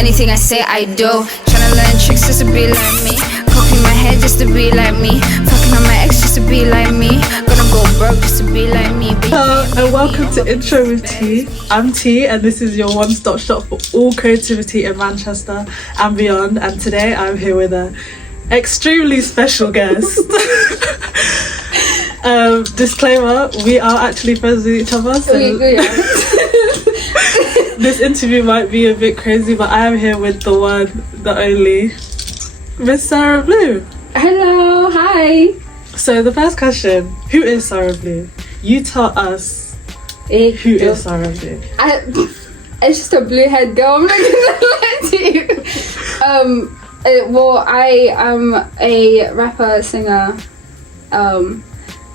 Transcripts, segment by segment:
Anything I say, I do. Tryna learn tricks just to be like me. Copy my head just to be like me. Fucking on my ex just to be like me. Gonna go broke just to be like me. Hello and welcome to Intro with T. I'm T and this is your one-stop shop for all creativity in Manchester and beyond. And today I'm here with an extremely special guest. Disclaimer, we are actually friends with each other, so this interview might be a bit crazy, but I am here with the one, the only, Miss Sarah Bleux. Hello, hi. So the first question, who is Sarah Bleux? You tell us who is Sarah Bleux. It's just a blue head girl, I'm not gonna lie to you. Well, I am a rapper, singer,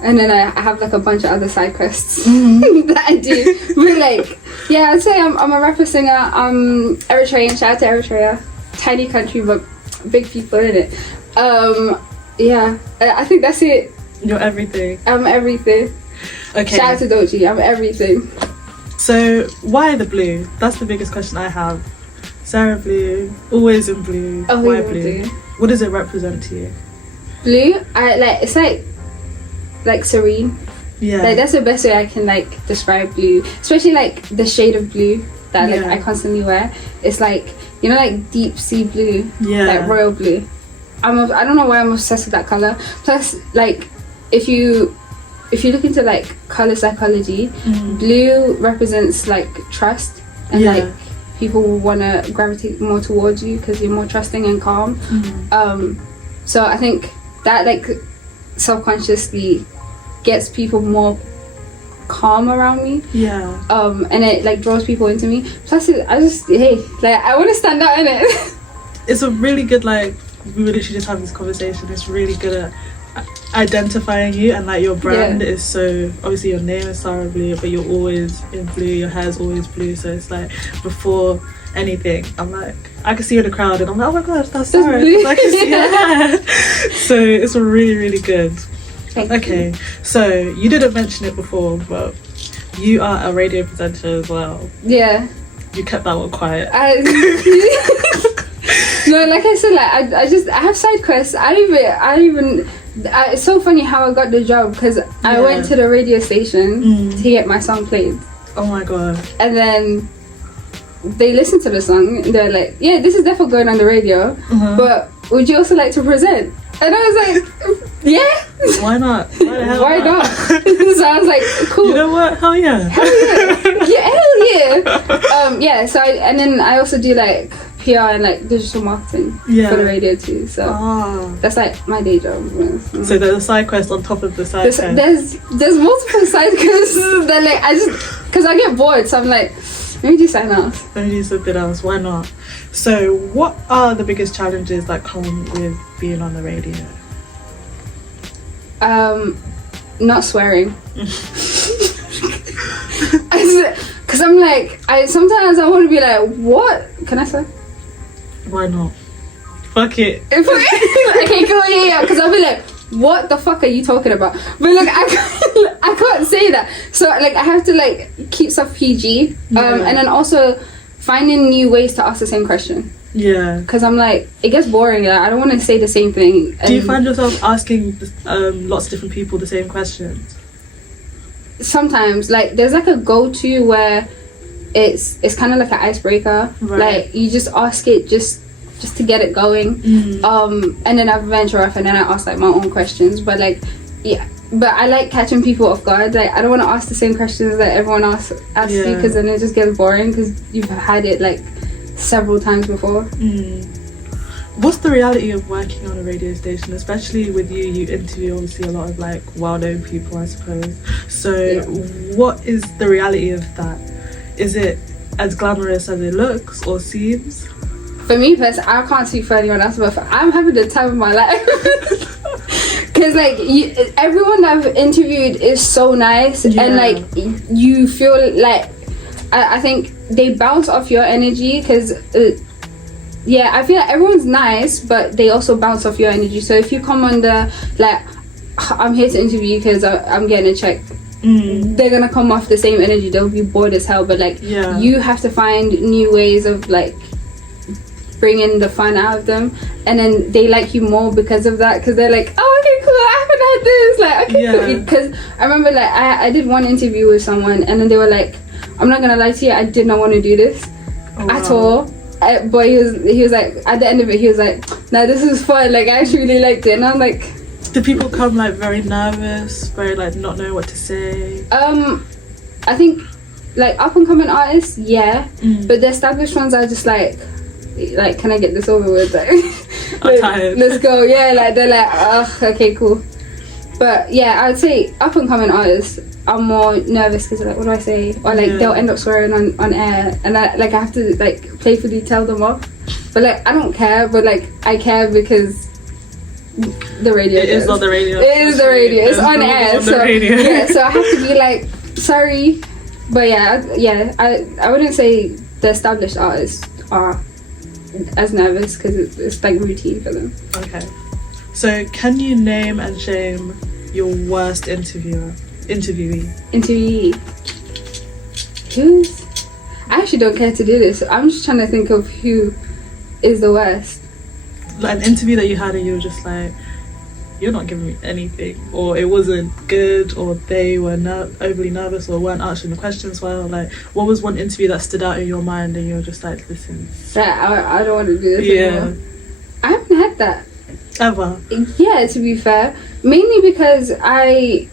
and then I have like a bunch of other side quests that I do. But like, yeah, I'd say I'm a rapper, singer. I'm Eritrean. Shout out to Eritrea, tiny country but big people in it. Yeah, I think that's it. You're everything. I'm everything. Okay. Shout out to Doji. I'm everything. So why the blue? That's the biggest question I have. Sarah Bleux, always in blue. Oh, why yeah, blue? blue? What does it represent to you? Blue, it's like serene. Yeah. Like that's the best way I can like describe blue, especially like the shade of blue that like I constantly wear. It's like, you know, like deep sea blue, like royal blue. I don't know why I'm obsessed with that color. Plus, like if you look into like color psychology, blue represents like trust and like people will want to gravitate more towards you because you're more trusting and calm. So I think that like subconsciously gets people more calm around me. And it like draws people into me. Plus I want to stand out in it. It's a really good, like, we were literally just having this conversation. It's really good at identifying you, and like your brand is so, obviously your name is Sarah Bleux, but you're always in blue, your hair's always blue, so it's like before anything I'm like, I can see you in the crowd and I'm like, oh my gosh, that's Sarah, I can see her hair. So it's really, really good. Okay, so you didn't mention it before, but you are a radio presenter as well. Yeah, you kept that one quiet. No, like I said, like I have side quests. It's so funny how I got the job because I went to the radio station to get my song played. Oh my god. And then they listened to the song and they're like, yeah, this is definitely going on the radio, but would you also like to present? And I was like, yeah. Why not? Why not? So I was like, cool. You know what? Hell yeah. Hell yeah. Yeah, hell yeah. So and then I also do like PR and like digital marketing for the radio too. So that's like my day job. So there's a side quest on top of the side quest. There's multiple side quests that like I just, because I get bored, so I'm like, let me do something else. Let me do something else. Why not? So what are the biggest challenges that come with being on the radio? Not swearing. Because I'm like, sometimes I want to be like, what? Can I swear? Why not? Fuck it. Okay, cool, yeah. Because I'll be like, what the fuck are you talking about? But like, I can't say that. So like, I have to like keep stuff PG. And then also finding new ways to ask the same question. Yeah. Because I'm like, it gets boring. I don't want to say the same thing. Do you find yourself asking lots of different people the same questions? Sometimes, like, there's like a go-to where it's kind of like an icebreaker. Right. Like you just ask it just to get it going. And then I venture off and then I ask like my own questions. But like, yeah. But I like catching people off guard. Like I don't want to ask the same questions that everyone else asks you, because then it just gets boring because you've had it like several times before. What's the reality of working on a radio station, especially with you interview obviously a lot of like well-known people, I suppose, so what is the reality of that? Is it as glamorous as it looks or seems? For me personally, I can't speak for anyone else, but I'm having the time of my life. Because like everyone that I've interviewed is so nice, and like you feel like I think they bounce off your energy, because I feel like everyone's nice, but they also bounce off your energy. So if you come on the like, I'm here to interview because I'm getting a check, they're gonna come off the same energy. They'll be bored as hell, but like you have to find new ways of like bringing the fun out of them, and then they like you more because of that, because they're like, oh, okay, cool, I haven't had this, like, okay, cool. Because I remember, like, I did one interview with someone, and then they were like, I'm not gonna lie to you, I did not want to do this at all. But he was like, at the end of it, he was like, nah, this is fun, like, I actually really liked it. And I'm like, do people come like very nervous, very like not knowing what to say? I think like up and coming artists, but the established ones are just like, can I get this over with? Like, I'm tired. Let's go. Yeah, like they're like, ugh, okay, cool. But yeah, I would say up and coming artists are more nervous because like, what do I say? Or like they'll end up swearing on air, and I have to like playfully tell them off. But like I don't care, but like I care because the radio. It is on the radio. It is the radio. It's on air. So yeah, so I have to be like, sorry. But I wouldn't say the established artists are as nervous because it's like routine for them. Okay. So can you name and shame your worst interviewee? I actually don't care to do this. I'm just trying to think of who is the worst. Like an interview that you had and you were just like, you're not giving me anything, or it wasn't good, or they were overly nervous or weren't answering the questions well. Like, what was one interview that stood out in your mind and you were just like, listen, I don't want to do this anymore. I haven't had that ever. Yeah, to be fair, mainly because I'm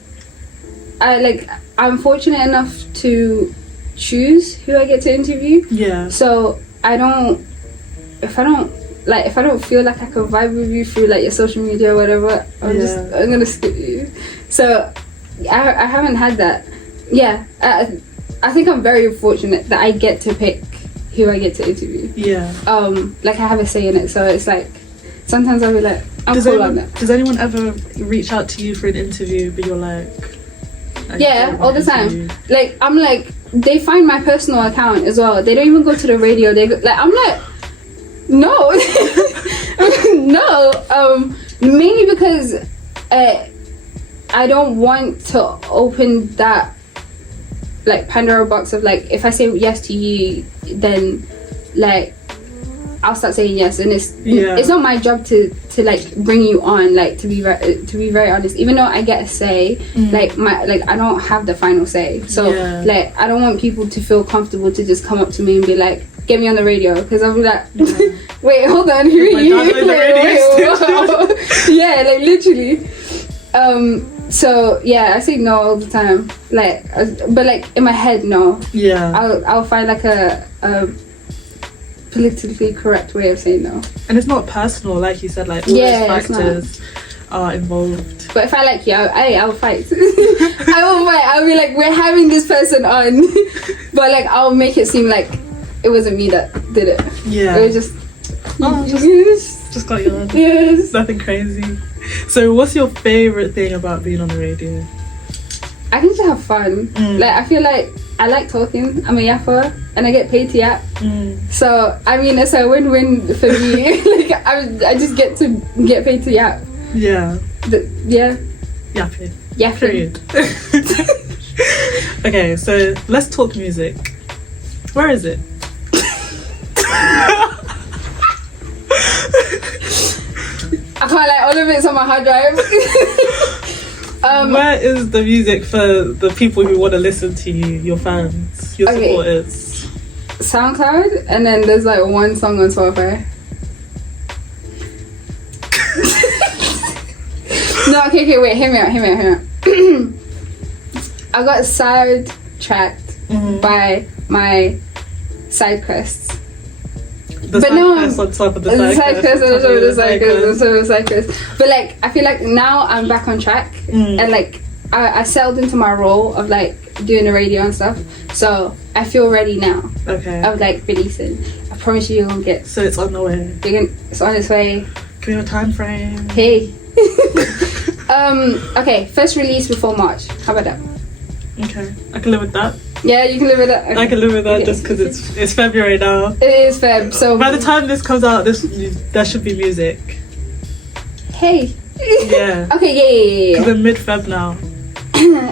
fortunate enough to choose who I get to interview. Yeah. So if I don't feel like I can vibe with you through like your social media or whatever, I'm gonna skip you. So I haven't had that. Yeah, I think I'm very fortunate that I get to pick who I get to interview. Yeah. Like I have a say in it, so it's like sometimes I'll be like, does anyone ever reach out to you for an interview, but you're like, yeah, all the time. Like I'm like, they find my personal account as well. They don't even go to the radio. They go, like, I'm like, no, no. Mainly because I don't want to open that like Pandora box of like, if I say yes to you, then like I'll start saying yes, and it's not my job to like bring you on, like to be very honest, even though I get a say, like I don't have the final say, so like I don't want people to feel comfortable to just come up to me and be like, get me on the radio, because I'll be like, wait, hold on, who are you? Yeah, like literally. So yeah, I say no all the time, like, but like in my head, no. Yeah. I'll find like a politically correct way of saying no. And it's not personal, like you said, like all those factors are involved. But if I like you, I'll fight. I will fight. I'll be like, we're having this person on, but like I'll make it seem like it wasn't me that did it. Yeah. It was just got you on. Yes. Nothing crazy. So what's your favourite thing about being on the radio? I can just have fun. Like I feel like I like talking. I'm a yapper and I get paid to yap. So I mean, it's a win-win for me. Like I just get to get paid to yap. Yeah. Yapping. Period. Okay, so let's talk music. Where is it? I can't, like, all of it's on my hard drive. Where is the music for the people who want to listen to you, your fans, your supporters? SoundCloud, and then there's like one song on Spotify. No, okay, wait, hear me out. I got sidetracked by my side quests. The side quest on top of the side quest. But like, I feel like now I'm back on track, and like I settled into my role of like doing the radio and stuff. So I feel ready now. Okay. Of like releasing. I promise you, you're gonna get. So it's on the way. It's on its way. Give me a time frame. Hey. Okay. First release before March. How about that? Okay, I can live with that. Yeah, you can live with that. Okay. I can live with that just because it's February now. It is Feb, so by the time this comes out, there should be music. Hey. Yeah. Okay, yeah. Because we're mid-Feb now.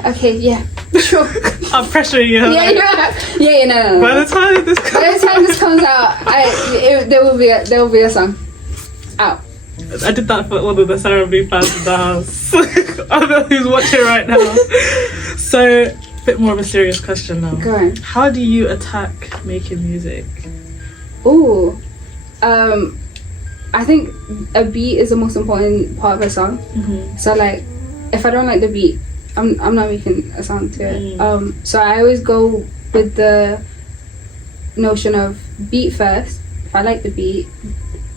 Okay, yeah. Sure. I'm pressuring you. No. By the time this comes out, there will be a song out. I did that for one of the Sarah Blue fans in the house. I don't know who's watching right now. So, a bit more of a serious question now. Go on. How do you attack making music? Ooh, I think a beat is the most important part of a song. Mm-hmm. So like, if I don't like the beat, I'm not making a song to it. So I always go with the notion of beat first. If I like the beat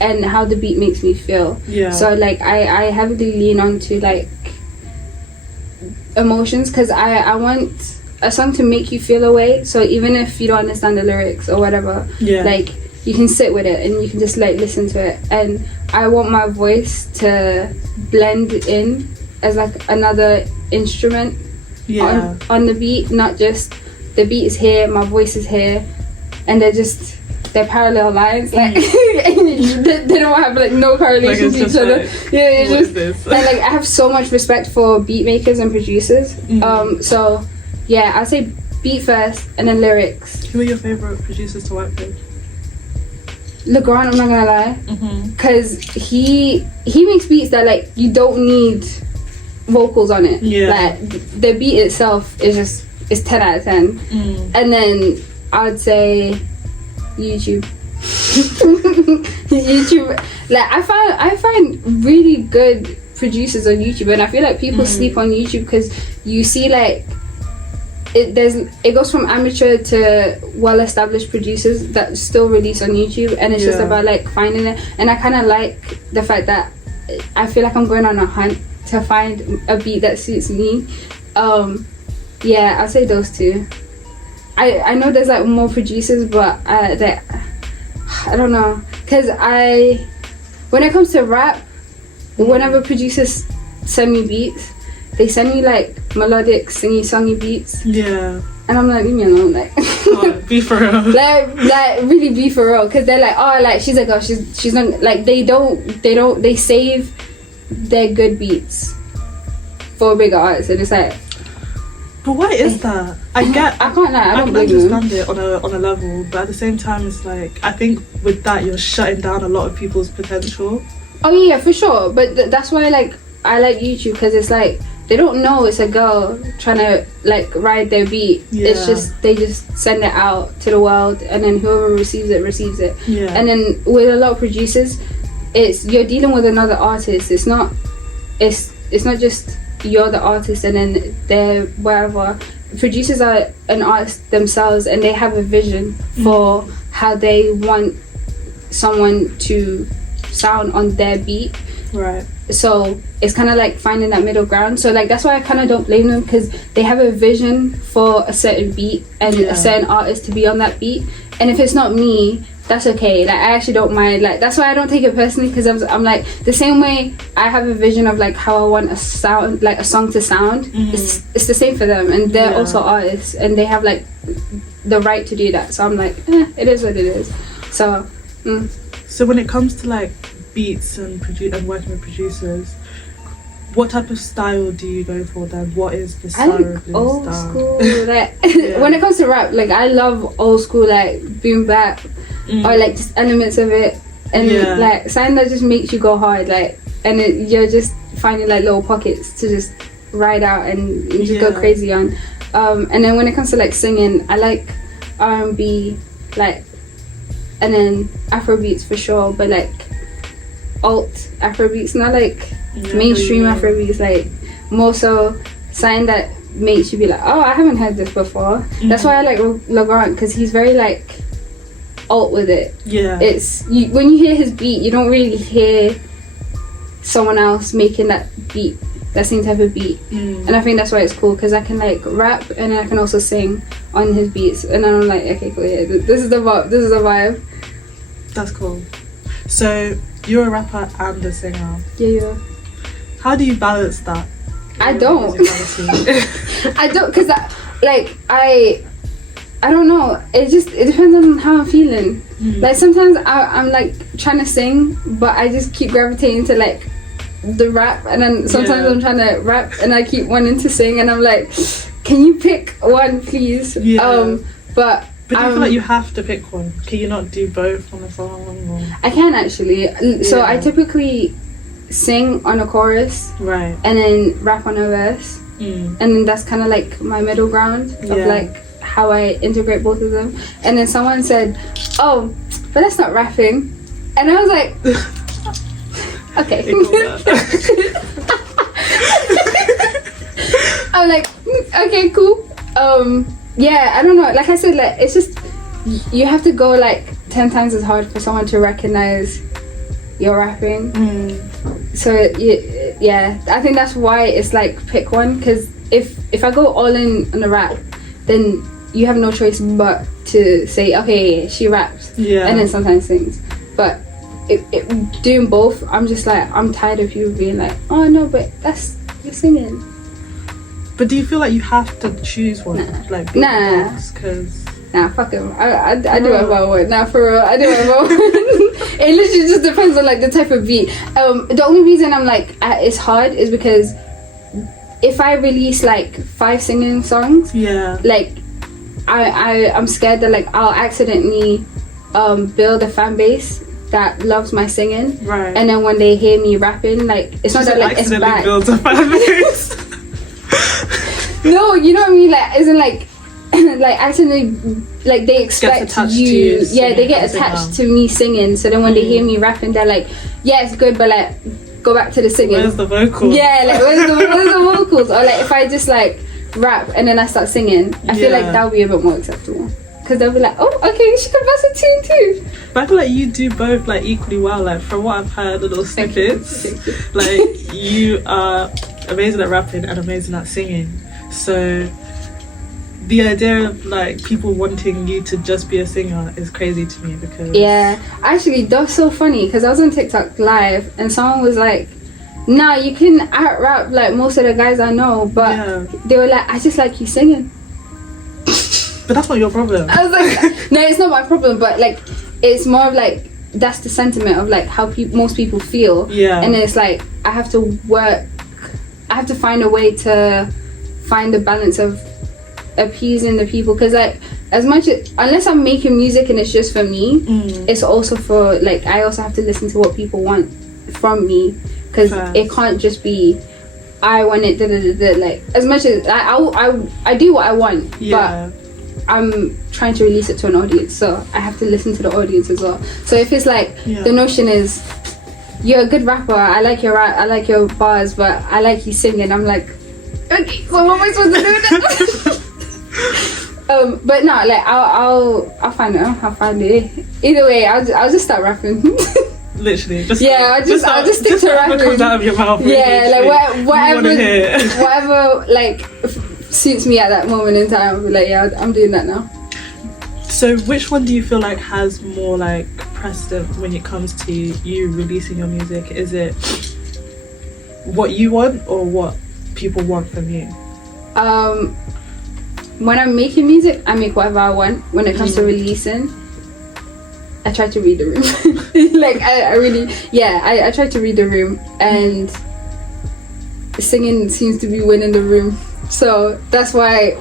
and how the beat makes me feel. Yeah. So like I heavily lean onto like emotions, because I want a song to make you feel a way. So even if you don't understand the lyrics or whatever, like you can sit with it and you can just like listen to it. And I want my voice to blend in as like another instrument on the beat, not just the beat is here, my voice is here, and they're parallel lines, like they don't have like no correlation to each other. And like I have so much respect for beat makers and producers. So yeah, I'd say beat first and then lyrics. Who are your favorite producers to work with? LeGrand, I'm not gonna lie, because he makes beats that like you don't need vocals on it. Like the beat itself is 10 out of 10. And then I'd say YouTube. Like I find really good producers on YouTube, and I feel like people sleep on YouTube because you see like it goes from amateur to well-established producers that still release on YouTube, and it's just about like finding it. And I kind of like the fact that I feel like I'm going on a hunt to find a beat that suits me. Yeah, I'll say those two. I know there's like more producers, but I don't know, because when it comes to rap, whenever producers send me beats, they send me like melodic singy beats, and I'm like, leave me alone, like be for real. like really be for real, because they're like, oh, like she's like, oh, she's not like, they save their good beats for bigger artists, and it's like, but why is that? I can't lie, I don't understand it on a level, but at the same time it's like, I think with that you're shutting down a lot of people's potential. Oh yeah, for sure. But that's why like I like YouTube, because it's like they don't know it's a girl trying to like ride their beat. It's just they just send it out to the world, and then whoever receives it. And then with a lot of producers, it's you're dealing with another artist. It's not just you're the artist and then they're wherever. Producers are an artist themselves, and they have a vision for how they want someone to sound on their beat. Right. So it's kind of like finding that middle ground. So like that's why I kind of don't blame them, because they have a vision for a certain beat and a certain artist to be on that beat. And if it's not me, that's okay. Like I actually don't mind. Like that's why I don't take it personally, because I'm like, the same way I have a vision of like how I want a sound, like a song to sound. It's the same for them, and they're also artists, and they have like the right to do that. So I'm like, it is what it is. So. So when it comes to like beats and working with producers, what type of style do you go for then? What is the style? I like old style? school. Like when it comes to rap, like I love old school, like boom bap, or like just elements of it, and like something that just makes you go hard, like, and you're just finding like little pockets to just ride out and just go crazy on. And then when it comes to like singing, I like R&B, like, and then Afrobeats for sure, but like alt Afrobeats, not like mainstream Afrobeats, like more so something that makes you be like, oh, I haven't heard this before. That's why I like LeGrand, because he's very like alt with it. It's when you hear his beat, you don't really hear someone else making that beat, that same type of beat. And I think that's why it's cool, because I can like rap and then I can also sing on his beats, and then I'm like, okay, cool, this is the vibe. That's cool. So you're a rapper and a singer. Yeah. How do you balance that? I don't. I don't, because I don't know. It depends on how I'm feeling. Like sometimes I'm like trying to sing, but I just keep gravitating to like the rap, and then sometimes I'm trying to rap and I keep wanting to sing, and I'm like, can you pick one, please? Yeah. But do you feel like you have to pick one? Can you not do both on a song? Or? I can actually. So I typically sing on a chorus, right, and then rap on a verse, and then that's kind of like my middle ground of like how I integrate both of them. And then someone said, "Oh, but that's not rapping," and I was like, "Okay." I'm like, "Okay, cool." Yeah, I don't know. Like I said, like it's just you have to go like 10 times as hard for someone to recognize you're rapping. So yeah, I think that's why it's like pick one, because if I go all in on the rap, then you have no choice but to say, okay, she raps, and then sometimes sings. But doing both, I'm just like, I'm tired of people being like, oh no, but you're singing. But do you feel like you have to choose one? Nah. Like Nah. Because Nah, fuck him. I do whatever I want. Nah, for real, I do whatever I want. It literally just depends on like the type of beat. The only reason I'm like it's hard is because if I release like 5 singing songs, like I'm scared that like I'll accidentally build a fan base that loves my singing, right? And then when they hear me rapping, like it's not that like it's bad. Builds a fan base. No, you know what I mean? Like, isn't like like accidentally, like they expect you. Yeah, they get attached to me singing. So then when they hear me rapping, they're like, "Yeah, it's good, but like, go back to the singing." Where's the vocals? Yeah, like where's the vocals? Or like if I just like rap and then I start singing, I feel like that would be a bit more acceptable. Because they'll be like, "Oh, okay, she can bust a tune too." But I feel like you do both like equally well. Like from what I've heard, little snippets, like you are amazing at rapping and amazing at singing. So the idea of like people wanting you to just be a singer is crazy to me, because actually that's so funny, because I was on TikTok live and someone was like, "Nah, you can out rap like most of the guys I know," but they were like, "I just like you singing." But that's not your problem. I was like, no, it's not my problem, but like it's more of like that's the sentiment of like how most people feel. And then it's like I have to find a way to find the balance of appeasing the people, because like as much as, unless I'm making music and it's just for me, it's also for like I also have to listen to what people want from me, because it can't just be I want it like as much as I do what I want, but I'm trying to release it to an audience, so I have to listen to the audience as well. So if it's like the notion is you're a good rapper, I like your rap, I like your bars, but I like you singing, I'm like, okay, so what am I supposed to do now? But no, like I'll find it. Either way, I'll just start rapping. Literally, just I'll just stick to rapping. Comes out of your mouth. Like whatever like suits me at that moment in time. I'll be like, yeah, I'm doing that now. So which one do you feel like has more like precedent when it comes to you releasing your music? Is it what you want or what people want from you? When I'm making music, I make whatever I want. When it comes to releasing, I try to read the room. Like I really I try to read the room, and singing seems to be winning the room. So that's why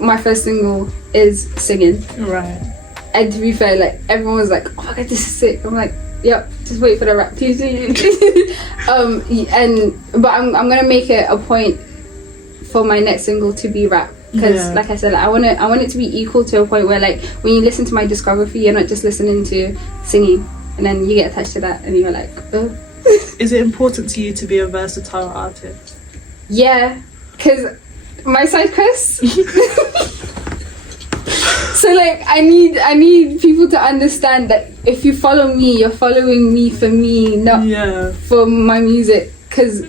my first single is singing. Right. And to be fair, like everyone was like, "Oh my god, this is sick." I'm like, "Yep, just wait for the rap, please." But I'm gonna make it a point for my next single to be rap, because like I said, I want it to be equal to a point where like when you listen to my discography, you're not just listening to singing and then you get attached to that and you're like, oh. Is it important to you to be a versatile artist? Yeah, because my side quest. So like I need people to understand that if you follow me, you're following me for me, not for my music, because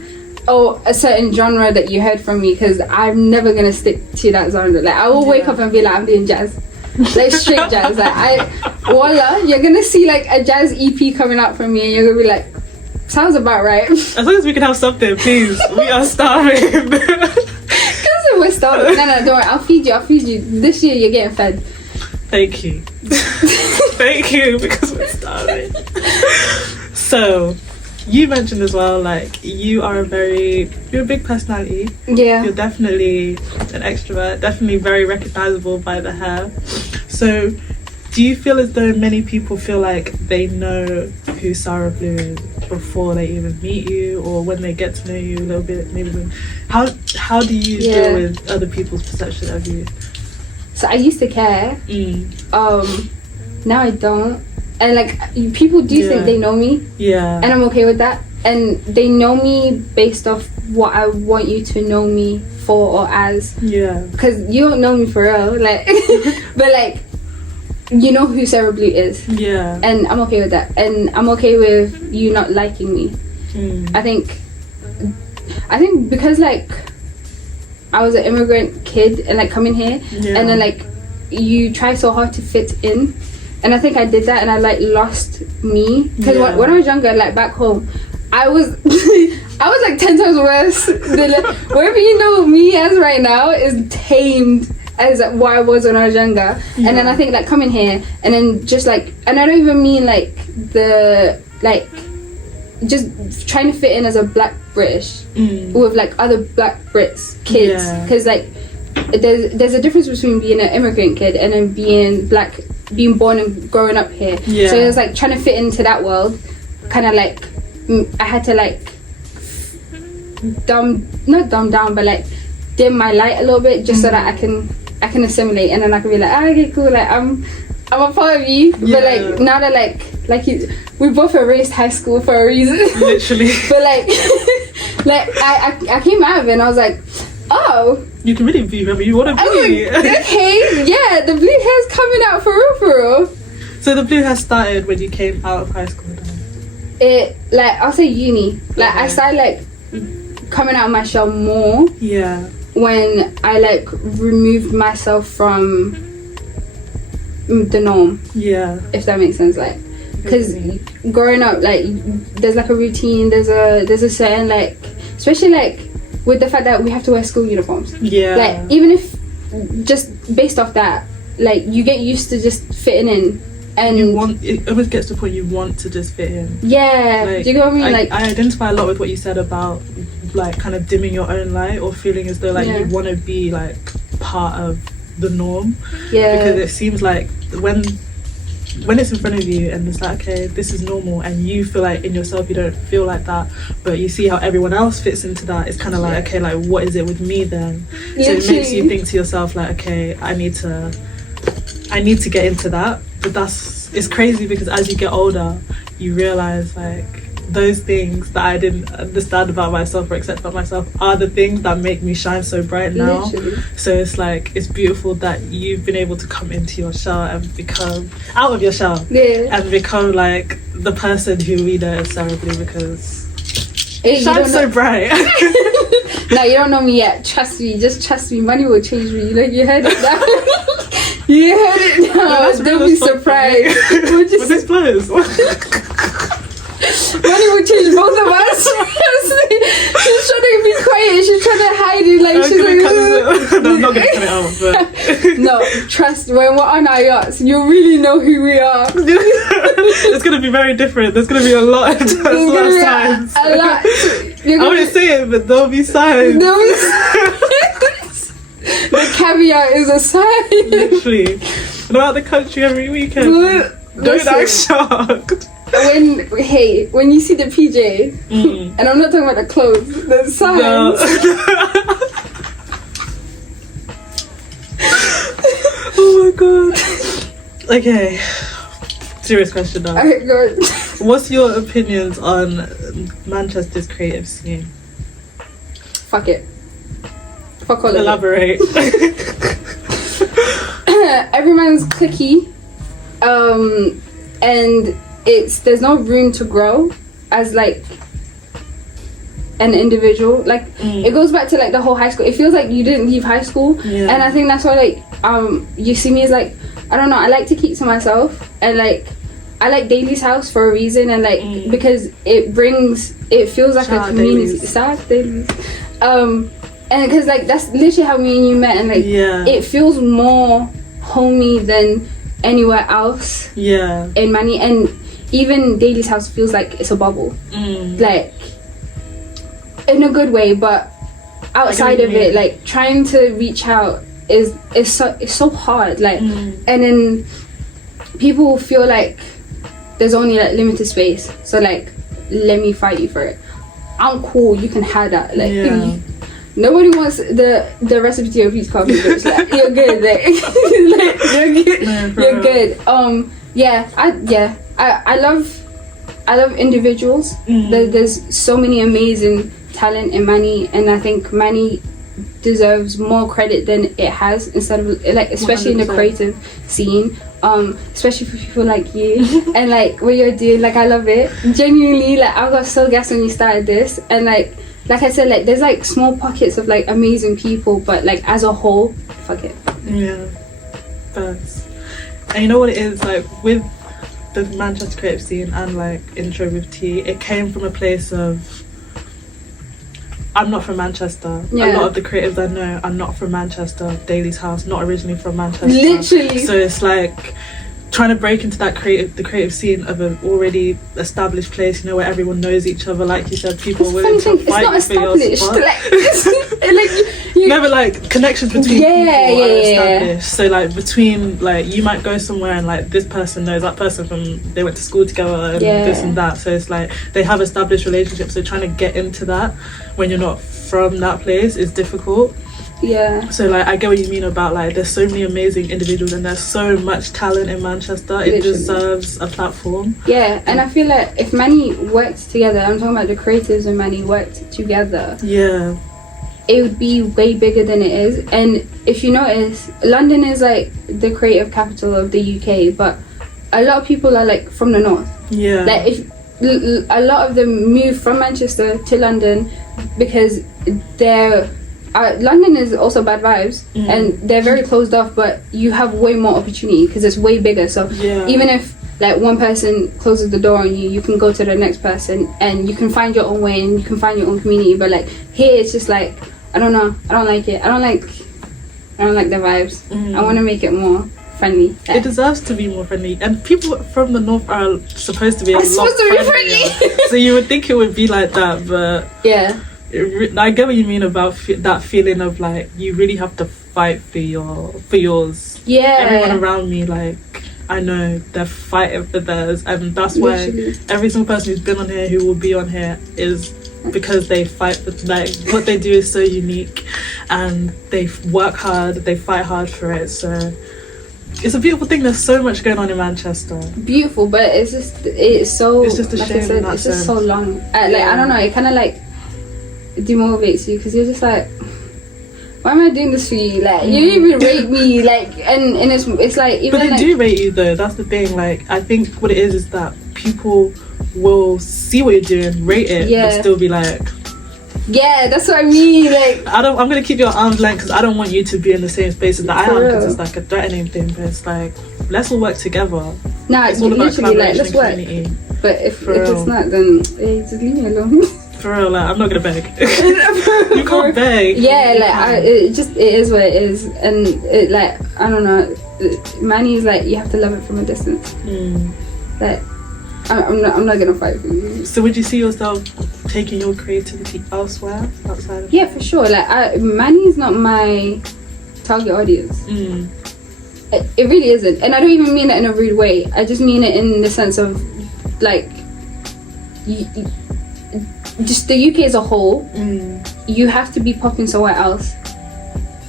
a certain genre that you heard from me, because I'm never gonna stick to that genre. Like I will wake up and be like, I'm doing jazz, like straight jazz. Like voila, you're gonna see like a jazz EP coming out from me and you're gonna be like, sounds about right. As long as we can have something, please. We are starving. Because we're starving. No, don't worry, I'll feed you. This year you're getting fed. Thank you. Thank you, because we're starving. So you mentioned as well, like you're a big personality. Yeah. You're definitely an extrovert, definitely very recognizable by the hair. So do you feel as though many people feel like they know who Sarah Bleux is before they even meet you, or when they get to know you a little bit, maybe how do you deal with other people's perception of you? So I used to care. Now I don't. And like people do think they know me. Yeah. And I'm okay with that. And they know me based off what I want you to know me for or as. Yeah. Because you don't know me for real. Like but like you know who Sarah Bleux is. Yeah. And I'm okay with that. And I'm okay with you not liking me. I think because like I was an immigrant kid and like coming here and then like you try so hard to fit in, and I think I did that and I like lost me because when I was younger, like back home, I was I was like 10 times worse than like, wherever you know me as right now is tamed as what I was when I was younger. And then I think like coming here and then just like, and I don't even mean like the like just trying to fit in as a black British with like other black Brits kids, because like there's a difference between being an immigrant kid and then being black, being born and growing up here. So it was like trying to fit into that world, kind of like I had to like not dumb down, but like dim my light a little bit just so that I can assimilate, and then I can be like, okay, cool, like I'm a part of you. But like now that like we both erased high school for a reason. Literally. But like like I came out of it and I was like, oh, you can really be whoever you want to be. Like, okay, yeah, the blue hair's coming out for real. So the blue hair started when you came out of high school then? It like I'll say uni. Like I started like coming out of my shell more. Yeah. When I like removed myself from the norm. Yeah. If that makes sense, like, because growing up, like, there's like a routine. There's a certain like, especially like with the fact that we have to wear school uniforms. Yeah. Like even if just based off that, like you get used to just fitting in. And it always gets to the point you want to just fit in. Yeah. Like, do you know what I mean? Like I identify a lot with what you said about like kind of dimming your own light or feeling as though like you want to be like part of the norm. Yeah. Because it seems like when it's in front of you and it's like, okay, this is normal, and you feel like in yourself you don't feel like that, but you see how everyone else fits into that, it's kind of like, okay, like what is it with me then? So it makes you think to yourself like, okay, I need to get into that. But it's crazy because as you get older you realize like those things that I didn't understand about myself or accept about myself are the things that make me shine so bright now. Literally. So it's like, it's beautiful that you've been able to come into your shell and become out of your shell and become like the person who we know as Sarah Bleux, because it shines so bright. No, you don't know me yet. Trust me, just trust me. Money will change me. Like you heard it now. You heard it now. Don't be surprised. What's this place? Money will change both of us. She's trying to be quiet. She's trying to hide it. Like she's like, no, I'm not gonna cut it out. But no, trust. When we're on our yachts, you'll really know who we are. It's gonna be very different. There's gonna be a lot of signs. A lot. I wouldn't say it, but there'll be signs. The caveat is a sign. Literally. And about the country every weekend. Don't act shocked. When you see the PJ, and I'm not talking about the clothes, the signs. No. Oh my god. Okay. Serious question now. Okay, good. What's your opinions on Manchester's creative scene? Fuck it. Fuck all Elaborate. of it. Everyone's cliquey. And there's no room to grow as like an individual. Like it goes back to like the whole high school. It feels like you didn't leave high school, and I think that's why like you see me as like, I don't know, I like to keep to myself, and like I like Daily's house for a reason, and like because it feels like a community. Shout out Daily's. And because like that's literally how me and you met, and like it feels more homey than anywhere else in Manny. And even Daily's house feels like it's a bubble, like in a good way, but outside of it, like trying to reach out is so hard, like and then people feel like there's only like limited space, so like let me fight you for it. I'm cool, you can have that, like nobody wants the recipe to your peach coffee, bitch. Like, you're good, like, like you're good. I love individuals. There's so many amazing talent in Manny, and I think Manny deserves more credit than it has, instead of like, especially 100%. In the creative scene, especially for people like you and like what you're doing. Like, I love it genuinely. Like, I got so gassed when you started this, and like I said, like there's like small pockets of like amazing people, but like as a whole, fuck it. Yeah, that's. And you know what it is, like with the Manchester creative scene and like Intro with T, it came from a place of, I'm not from Manchester. A lot of the creatives I know are not from Manchester. Daily's house, not originally from Manchester. Literally. So it's like trying to break into the creative scene of an already established place, you know, where everyone knows each other. Like you said, people are willing to fight for your spot. Never like connections between people are established. So like between, like, you might go somewhere and like this person knows that person from, they went to school together and this and that. So it's like they have established relationships. So trying to get into that when you're not from that place is difficult. So like I get what you mean about like there's so many amazing individuals and there's so much talent in Manchester. It deserves a platform. And I feel like if Manny worked together, I'm talking about the creatives and Manny worked together, it would be way bigger than it is. And if you notice, London is like the creative capital of the UK, but a lot of people are like from the north. Like if a lot of them move from Manchester to London because they're London is also bad vibes, and they're very closed off, but you have way more opportunity because it's way bigger. So even if like one person closes the door on you, you can go to the next person and you can find your own way and you can find your own community. But like here, it's just like, I don't know, I don't like it. I don't like the vibes. I want to make it more friendly. It deserves to be more friendly, and people from the north are supposed to be a lot friendlier. So you would think it would be like that, but I get what you mean about that feeling of like you really have to fight for yours. Everyone around me, like, I know they're fighting for theirs, and that's why every single person who's been on here, who will be on here, is because they fight for, like, what they do is so unique and they work hard, they fight hard for it. So it's a beautiful thing. There's so much going on in Manchester. Beautiful, but it's just a shame. Like I said, it's just so long. I don't know, it kind of like demotivates you because you're just like, why am I doing this for you? Like, you even rate me, like, and it's like, even, but they do rate you though. That's the thing. Like, I think what it is that people will see what you're doing, rate it, but still be like, that's what I mean. Like, I'm gonna keep you at arm's length because I don't want you to be in the same space that I am, because it's like a threatening thing. But it's like, let's all work together. Nah, it's all about collaboration, like, let's work. Community. But if it's not, then just leave me alone. For real, like, I'm not gonna beg. You can't beg. It is what it is, and it, like, I don't know. Manny is like, you have to love it from a distance. Like, I'm not gonna fight for you. So would you see yourself taking your creativity elsewhere, outside of? Yeah, for sure. Like, Manny is not my target audience. It really isn't, and I don't even mean it in a rude way. I just mean it in the sense of like, just the UK as a whole, you have to be popping somewhere else,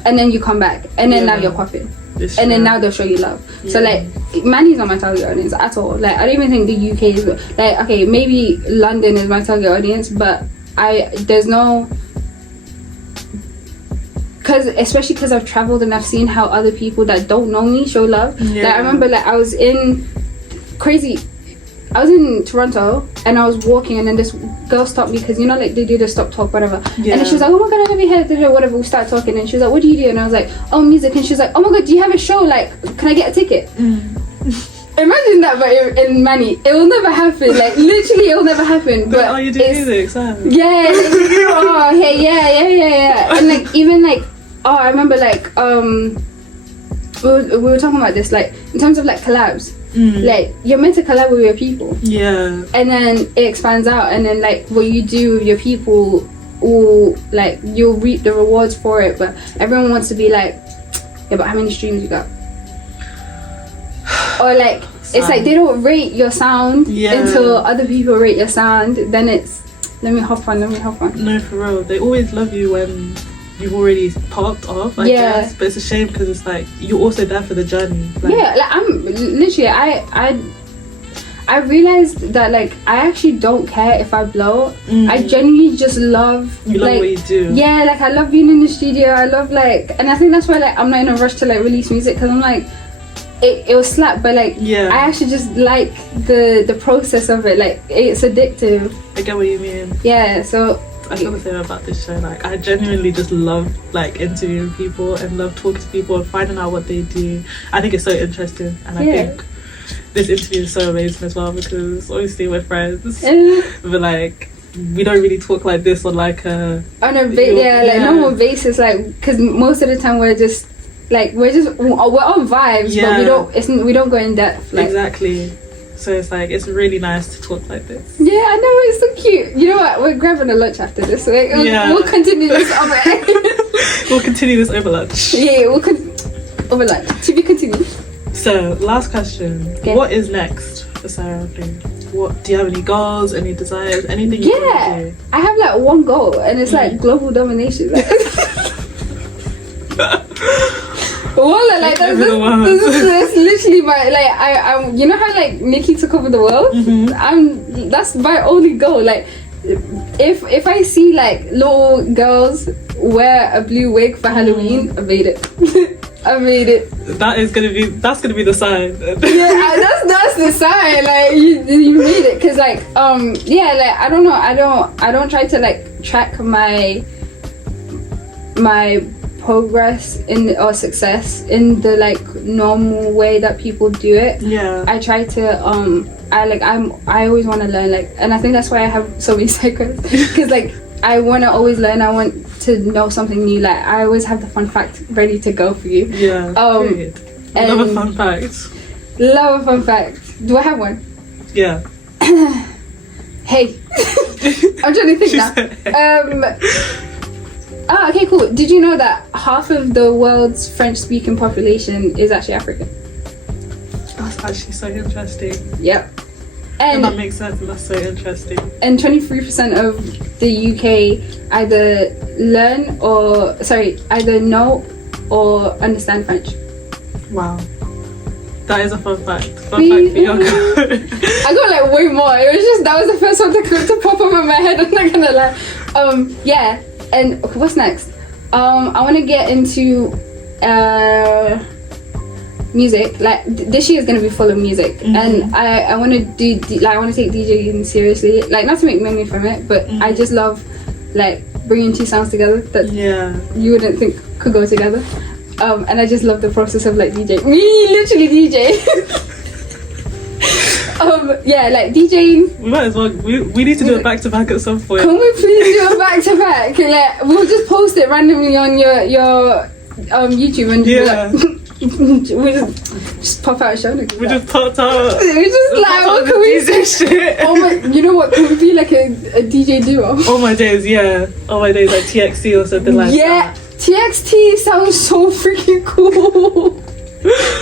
and then you come back, and then now you're popping, and then now they'll show you love. So like, Manny's not my target audience at all. Like, I don't even think the UK is like, okay, maybe London is my target audience, but there's no, especially because I've traveled and I've seen how other people that don't know me show love. Like, I remember, like, I was in Toronto and I was walking, and then this girl stopped me because, you know, like, they do the stop talk, whatever. And then she was like, oh my god, I love your hair, whatever. We start talking, and she was like, what do you do? And I was like, oh, music. And she was like, oh my god, do you have a show? Like, can I get a ticket? Imagine that, but in Manny, it will never happen. Like, literally, it will never happen. But you do music, so yeah. And like, even like, I remember like we were talking about this, like, in terms of like collabs. Like, you're meant to collab with your people. Yeah. And then it expands out, and then like what you do with your people will, like, you'll reap the rewards for it. But everyone wants to be like, yeah, but how many streams you got? Or like, it's like they don't rate your sound until other people rate your sound. Then it's, let me hop on. No, for real. They always love you when you've already popped off, I guess. But it's a shame because it's like you're also there for the journey. Like, yeah, like I'm literally, I realized that like I actually don't care if I blow. I genuinely just love what you do. Yeah, like I love being in the studio. I love like, and I think that's why like I'm not in a rush to like release music, because I'm like, it will slap, but like I actually just like the process of it. Like, it's addictive. I get what you mean. Yeah, so I feel the same about this show. Like, I genuinely just love like interviewing people and love talking to people and finding out what they do. I think it's so interesting, and I think this interview is so amazing as well, because obviously we're friends, but like we don't really talk like this on like a normal basis, like, because most of the time we're on vibes, but we don't go in depth. Like. Exactly. So it's like, it's really nice to talk like this. Yeah, I know, it's so cute. You know what? We're grabbing a lunch after this. We'll continue this over. We'll continue this over lunch. Yeah, over lunch. To be continued. So, last question. Okay. What is next for Sarah Bleux? What do you have, any goals, any desires, anything you want to do? I have like one goal, and it's like global domination. Like, well, like that's literally my, like, I you know how like Nicki took over the world? That's my only goal. Like, if I see like little girls wear a blue wig for Halloween, I made it. I made it. That's gonna be the sign. Yeah, that's the sign. Like, you made it, because like like I don't know. I don't try to like track my progress or success in the like normal way that people do it. I try to I always want to learn, like, and I think that's why I have so many cycles, because like I want to always learn. I want to know something new. Like, I always have the fun fact ready to go for you. Love a fun fact. Love a fun fact. Do I have one? Yeah. Hey. I'm trying to think now. Okay, cool. Did you know that half of the world's French-speaking population is actually African? That's actually so interesting. Yep. And that makes sense, and that's so interesting. And 23% of the UK either know or understand French. Wow. That is a fun fact. Fun fact for your I got like way more. It was just, that was the first one to pop up in my head. I'm not gonna lie. Yeah. And what's next? I want to get into music. Like, this year is gonna be full of music, and I want to do I want to take DJing seriously. Like, not to make money from it, but I just love like bringing two sounds together that you wouldn't think could go together. And I just love the process of like DJ. Me literally DJ. Like DJing. We might as well. We need to do a back to back at some point. Can we please do a back to back? Like, we'll just post it randomly on your YouTube and we just pop out a show. We just popped out. We just like, what can we say? Shit. Oh my! You know what? Can we be like a DJ duo? Oh my days, yeah. Oh my days, like TXT or something like that. Yeah, TXT sounds so freaking cool.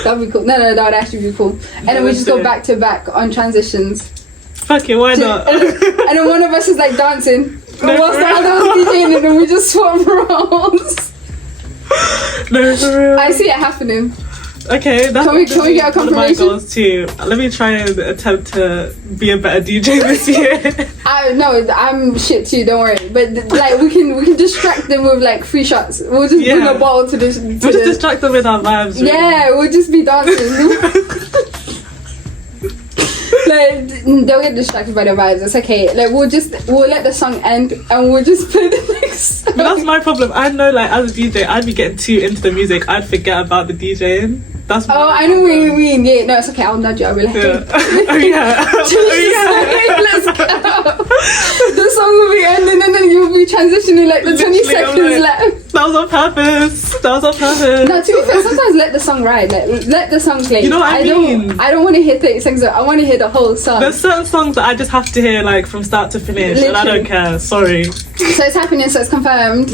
That'd be cool. No, that would actually be cool. And then we just go back to back on transitions. Fuck it, why not? And then one of us is like dancing, whilst the other one's DJing, and then we just swap roles. No, for real. I see it happening. Okay, that's can we get a confirmation? One of my goals too. Let me try and attempt to be a better DJ this year. I'm shit too. Don't worry. But like, we can distract them with like free shots. We'll just bring a bottle to this. We'll just distract them with our vibes. Really. Yeah, we'll just be dancing. Like, they'll get distracted by the vibes. It's okay. Like, we'll let the song end and we'll just play the next song. But that's my problem. I know, like, as a DJ, I'd be getting too into the music. I'd forget about the DJing. That's I know what you mean. Yeah, no, it's okay. I'll nudge you. I'll be like, let's go. The song will be ending and then you'll be transitioning like the 20 seconds left. That was on purpose. That was on purpose. No, to be fair, sometimes let the song ride. Like, let the song play. You know what I mean? I don't want to hear 30 seconds. I want to hear the whole song. There's certain songs that I just have to hear like from start to finish, and I don't care. Sorry. So it's happening. So it's confirmed.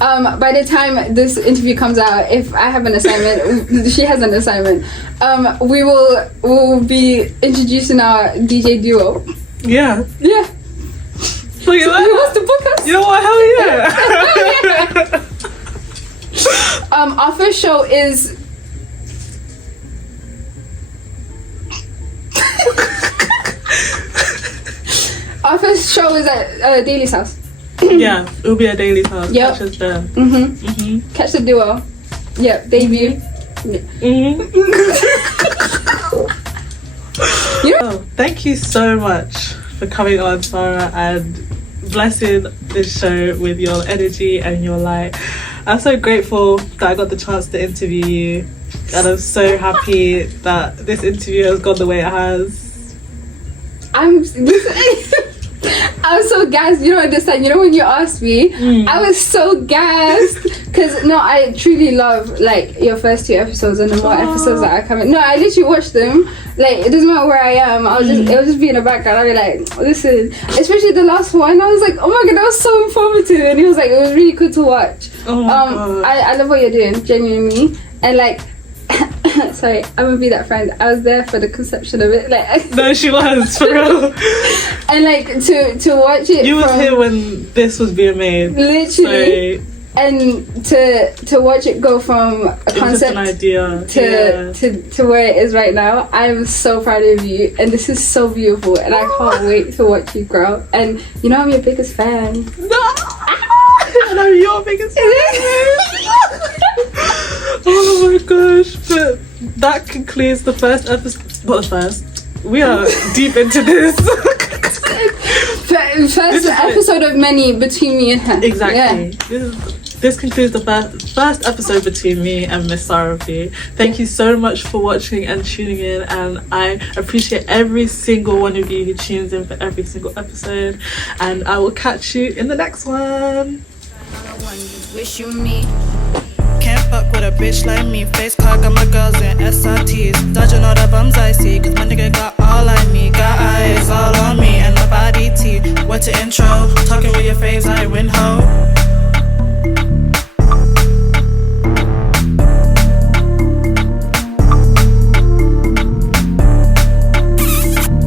By the time this interview comes out, if I have an assignment, she has an assignment. We'll be introducing our DJ duo. Yeah. Yeah. So you Who wants to book us? know what? Hell yeah. Our first show is. Our first show is at Daily's house. Yeah, it'll be at Daily's house. Yep. Catch us there. Catch the duo. Yep, debut. Oh, thank you so much for coming on, Sarah, and blessing this show with your energy and your light. I'm so grateful that I got the chance to interview you, and I'm so happy that this interview has gone the way it has. I'm so gassed. You don't understand. You know, when you asked me, I was so gassed because I truly love like your first 2 episodes and the more episodes that are coming. No, I literally watched them. Like, it doesn't matter where I am. It will just be in the background. I'll be like, listen. Especially the last one. I was like, oh my god, that was so informative. And he was like, it was really cool to watch. Oh my god. I love what you're doing, genuinely. And like, sorry, I'm gonna be that friend. I was there for the conception of it. Like, No, she was, for real. And like to watch it. You was here when this was being made. Literally. So, and to watch it go from a it was just concept an idea to where it is right now. I'm so proud of you, and this is so beautiful, and I can't wait to watch you grow. And you know, I'm your biggest fan. And I'm your biggest fan. Oh my gosh. But that concludes the first episode. Not the first. We are deep into this. First episode of many between me and her. Exactly. Yeah. This concludes the first episode between me and Miss Sarah Bleux. Thank you so much for watching and tuning in, and I appreciate every single one of you who tunes in for every single episode, and I will catch you in the next one. Wish you me. Can't fuck with a bitch like me. Face card, got my girls in SRTs. Dodging all the bums I see, cause my nigga got all I need. Got eyes all on me and my body T. What to intro? Talking with your faves, I win.